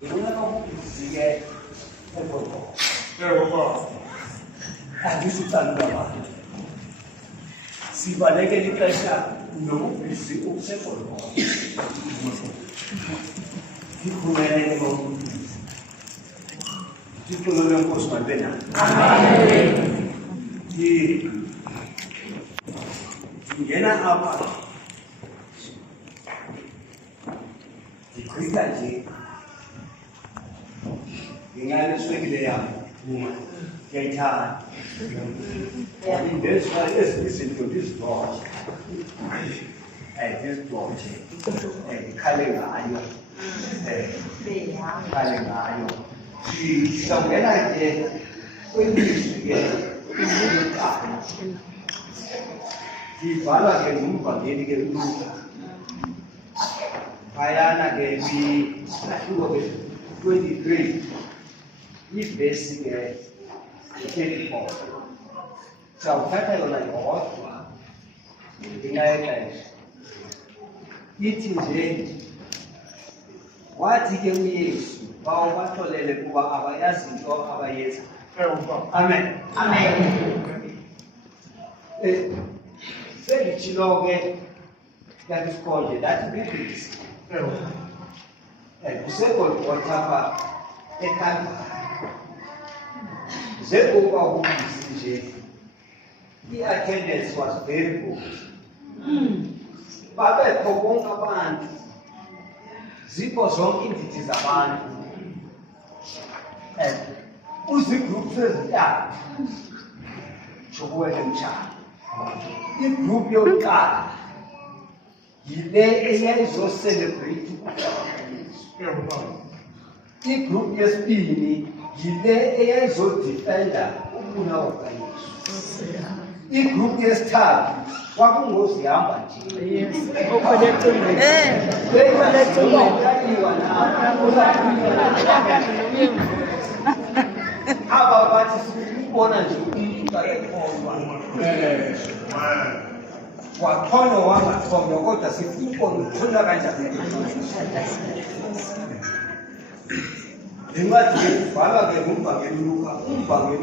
Un'altra pubblicità è poco. Si vale che li cresca non si usa poco. Chi come non tutto lo abbiamo posto bene. Di viene apa di questa gente dengan swegilea che ha in this one is listen to this God this God kalengayo kalengayo si sabela ke kwendisike di bala ke numpa ke luka ayana ke di natuwa ke 23 if basic 34 so kata yona yo ingaya ithi nje wathi ke uYesu bawo batholele kuba abayazi into abayenza amen sengitshilo ke yakusikhonje that bibhisi kusekolgotha eKalvari njengoba ubisi nje i-attendance was very good babekho bonke abantu zikho zonke indidi zabantu uzigroup sezithathu jokuwele mtshana igroup yokuqala yile eyayizocelebrate igroup yesibili yile eyayizodefenda ubulawa bukaYesu igroup yesithathu kwakungozihamba nje aba bathi sikubona nje umuntu akekholwa wathonywa wangathonywa kodwa sifuna uthonywa kanjani incwadi ibhalwa ke nguMvangeli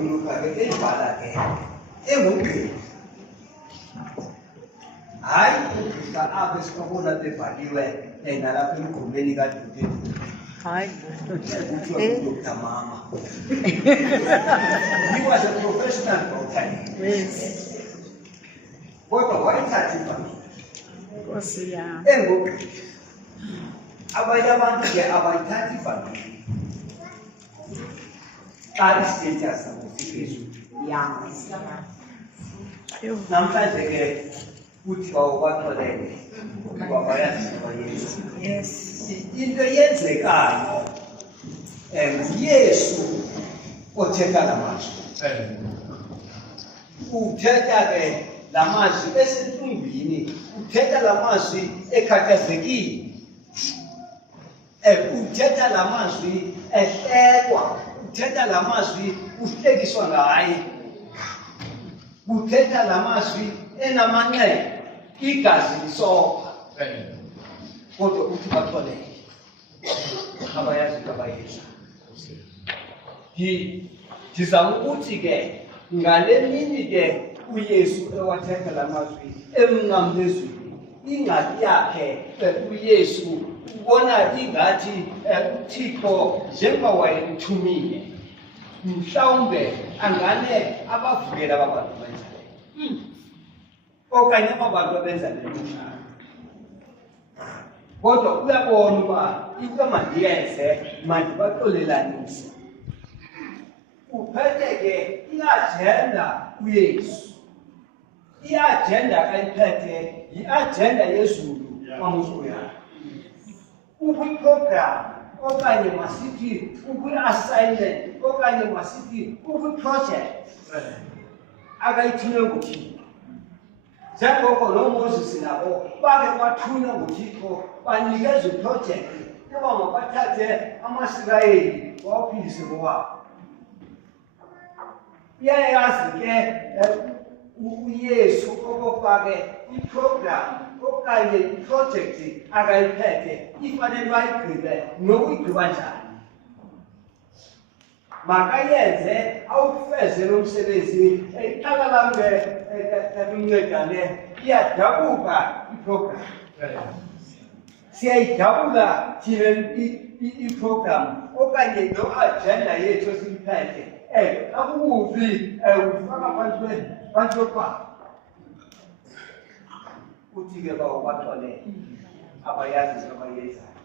Luka ke ebhala ke engugqirha hayi ugqirha apho esikubona bebhaliwe nalapha emgqomeni kaDude hayi kuthiwa uDr. Mama he was a professional doctor kodwa wayithatha ivangeli Nkosi yami engugqirha abanye abantu ke abayithatha ivangeli xa isitatus sabo siphezulu namhlanje ke kuthiwa ubatholele babayazi abayenzi into eyenzekayo uYesu othetha la mazwi uthetha ke la mazwi esentumbini uthetha la mazwi ekhathazekile uthetha la mazwi ehlekwa uthetha la mazwi uhlekiswa ngaye uthetha la mazwi enamanxeba igazi lisopha kodwa uthi batholele abayazi abayenza ndizama ukuthi ke ngale mini ke uYesu ewathetha la mazwi emnqamlezweni ingxaki yakhe uYesu ubona ingathi uThixo njengoba wayemthumile mhlawumbe angane abavukela abantu benjalo okanye abantu abenza le nto kodwa uyabona uba into mandiyenze mandibaxolelanise uphethe ke i-agenda uYesu i-agenda ayiphethe yi-agenda yezulu kwaMsuyana ukwiprogram okanye masithi ukwi-assignment okanye masithi ukwi-project akayithunywe nguThixo njengoko noMoses nabo bake bathunywa nguThixo banikeza iproject yoba mabathathe amaSirayeli bawaphilise ngokwabo iyayazi ke uYesu okokake iprogram okanye iproject akayiphethe ifanele bayigqibe nokuyigqiba njani makayenze awufeze lo msebenzi iqala lami emncedane iyadabuka iprogram siyayidabula thina iprogram okanye no-agenda yethu esiyiphethe akukubi ufaka phansi kwakho uthi-ke bawabaxolele abayazi abayenzayo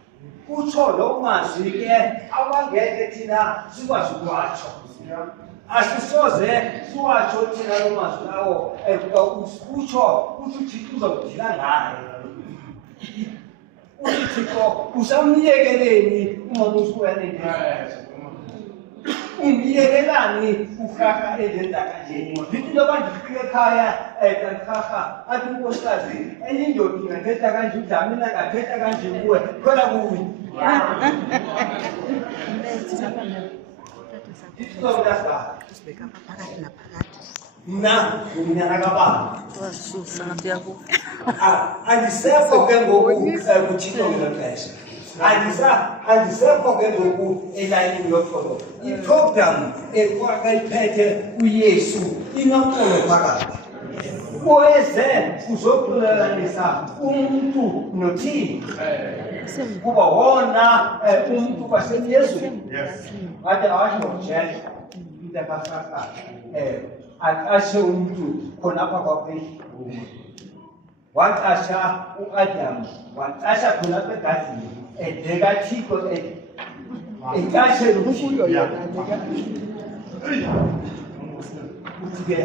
kutsho lo mazwi-ke abangeke thina sikwazi ukuwatsho asisoze siwatsho thina lo mazwi lawo kutsho uthi uthixo uzawudila ngayo uthi thixo usamyekeleni uma musuyanende umyekelani ufaka ezenza kanje lithi loba ndifike ekhaya kantihaha athi unkosikazi enye indoda ingathetha kanje udlamini angathetha kanje kuwe khona kuwi mna ngunyana kababa andisekho ke ngoku kuthixo ngelo xesha andisekho ke ngoku elayinini yotholo iprogram ekayiphethe uyesu inoxolo phakathi oeze kuzoxolelanisa umntu nothini kuba wona umntu wasemyezweni kade awasho ngokutshela into akasasa aqashe umntu khonapha kwapheli waqasha u-Adamu waqasha khonapha egadini edekathixo eqashe lufuyo uthi-ke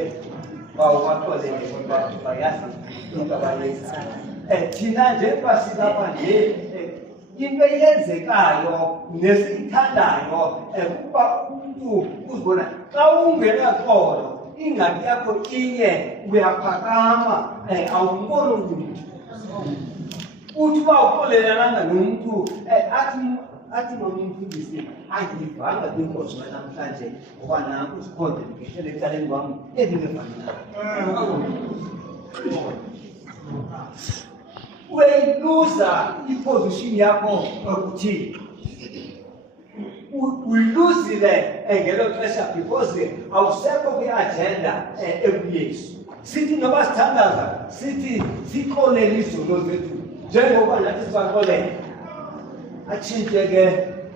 bawaxolele bayazi into abayenzayo thina njengoba silapha nje into eyenzekayo nesiyithandayo kuba umntu uzibona xa ungenaxolo ingxaki yakho inye uyaphakama awumboni umntu uthi uba uxolelananga nomntu athi nomfundisi andivanga kwinkosi namhlanje ngoba nanku sikhonde ngehlele ecaleni kwam ezingefaninayo uyayiluza iposition yakho okuthini uyiluzile ngelo xesha because awusekho kwi-agenda ekuyesu sithi noba sithandaza sithi sixolele izono zethu njengoba nathi sibaxolele atshintshe ke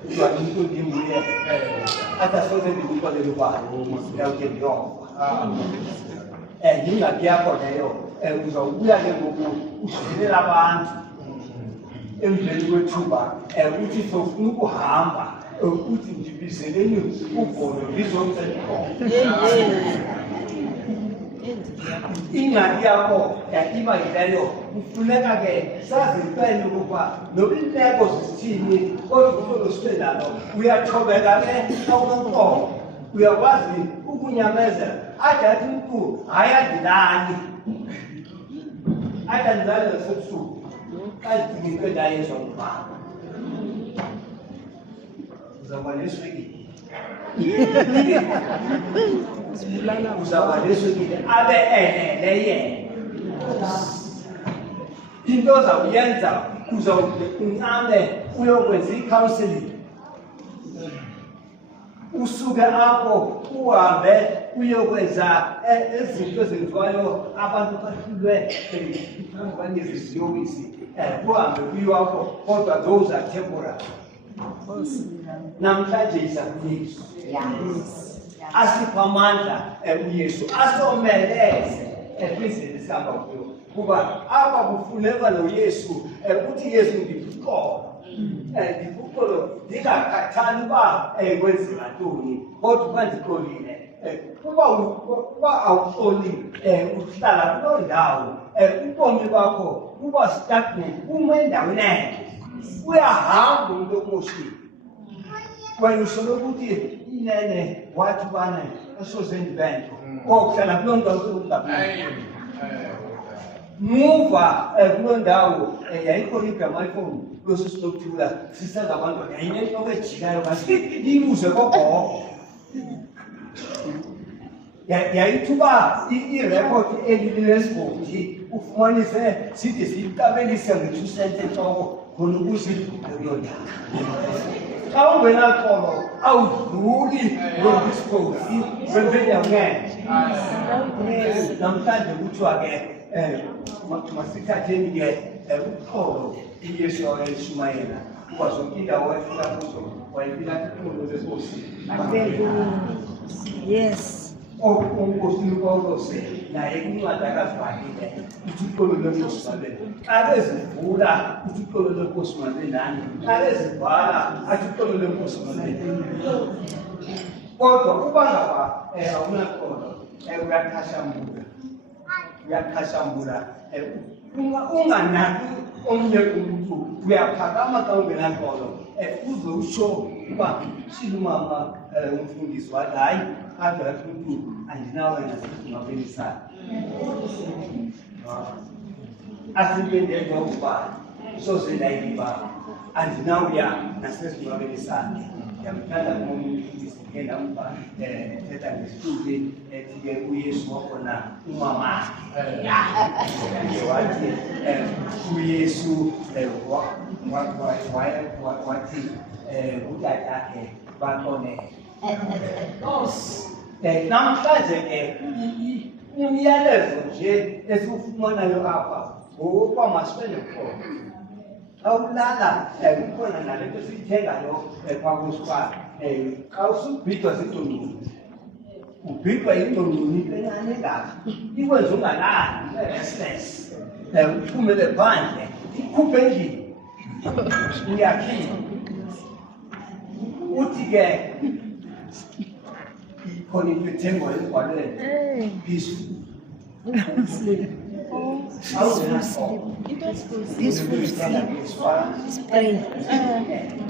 uzwa umntu ndimbuye athi asoze ndikuxolele ubani ndawuke ndiyova yingxaki yakho leyo uzawubuya ke ngoku uzilela abantu emveni kwethuba uthi sofuna ukuhamba uthi ndibizeleni ugono ndizomcela ingxaki yakho iba yileyo kufuneka ke sazicele ukuba noba iimeko zisithini kodwa uhlolo sibe nalo uyathobeka ke awunoxolo uyakwazi ukunyamezela ade athi umntu hayi andilali ade andilali nasebusuku kazidinga into endayenza ngubaba uzawuba neswekile uzawuba neswekile abe enele yena into ozawuyenza uzawude uncame uyokwenza i-counseling usuke apho uhambe uyokwenza izinto ezenziwayo abantu bahlulwe phambi kweziziyobisi uhambe kuyiwakho kodwa those are temporary namhlanje iza kuyesu asipha amandla uyesu asomeleze kwizini sihamba kuyo kuba apha kufuneka noyesu uthi yesu ndikuxolo ndikuxolo ndingakhathali uba kwenzeka ntoni kodwa uba ndixolile kuba awuxoli uhlala kuloo ndawo ubomi bakho buba stagnant ume endaweni enye uyahamba umntu okumoshile wena usoloko uthi inene wathi ubana asoze ndibento kokuhlala kuloo ndawo sokungaphili muva kuloo ndawo yayikhona igama ifowuni losisinokuthula sisenza abantwana yayinento ejikayo kasi iyibuze kogogo yayithuba irekhodi elinesibhondi ufumanise sithi siyiqabelise nge-2 cent entloko khona ukuze kuloo ndawo How when I follow, out rudy will dispose. When they are men, sometimes the which are get Masika Jenny get follow. He is your Shumaina, who was on either way for that also, or if you like to follow the post. Yes. Or almost you almost say, Naini Madaga's if you follow the postman. Others is Buddha, if you follow the postman, others is Bala, I should follow the postman. Well, Kubanga, I'm not called, and we are Kashambuda. We are Kashambuda. Unga only we are Pagama Tangana Polo, a Uzo show, Silumama, Mufundis, what I have a two, and now I am not very sad. As we get there, go back, so say I and now we are not very sad. Yamkana Mum is again, that is two days, we is walk on a Mama. We is what on it. Now, the other is one of our who come a spell for. Oh, Lala, and one another to see Tegano, a Paguspa, a house because it to me. People into me, he was on an restless. Who made a band, who paid we are king. What you get? According to Temple, or peaceful. Peaceful sleep.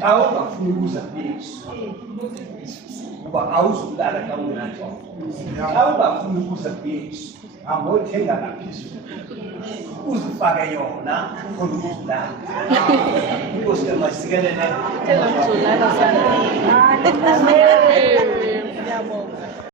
Out of news and peace. But house that I come when I talk. Out of news and peace. I'm working on a peace. Who's the Fagayona? Who's that? Who was the Massigana? Tell them to let us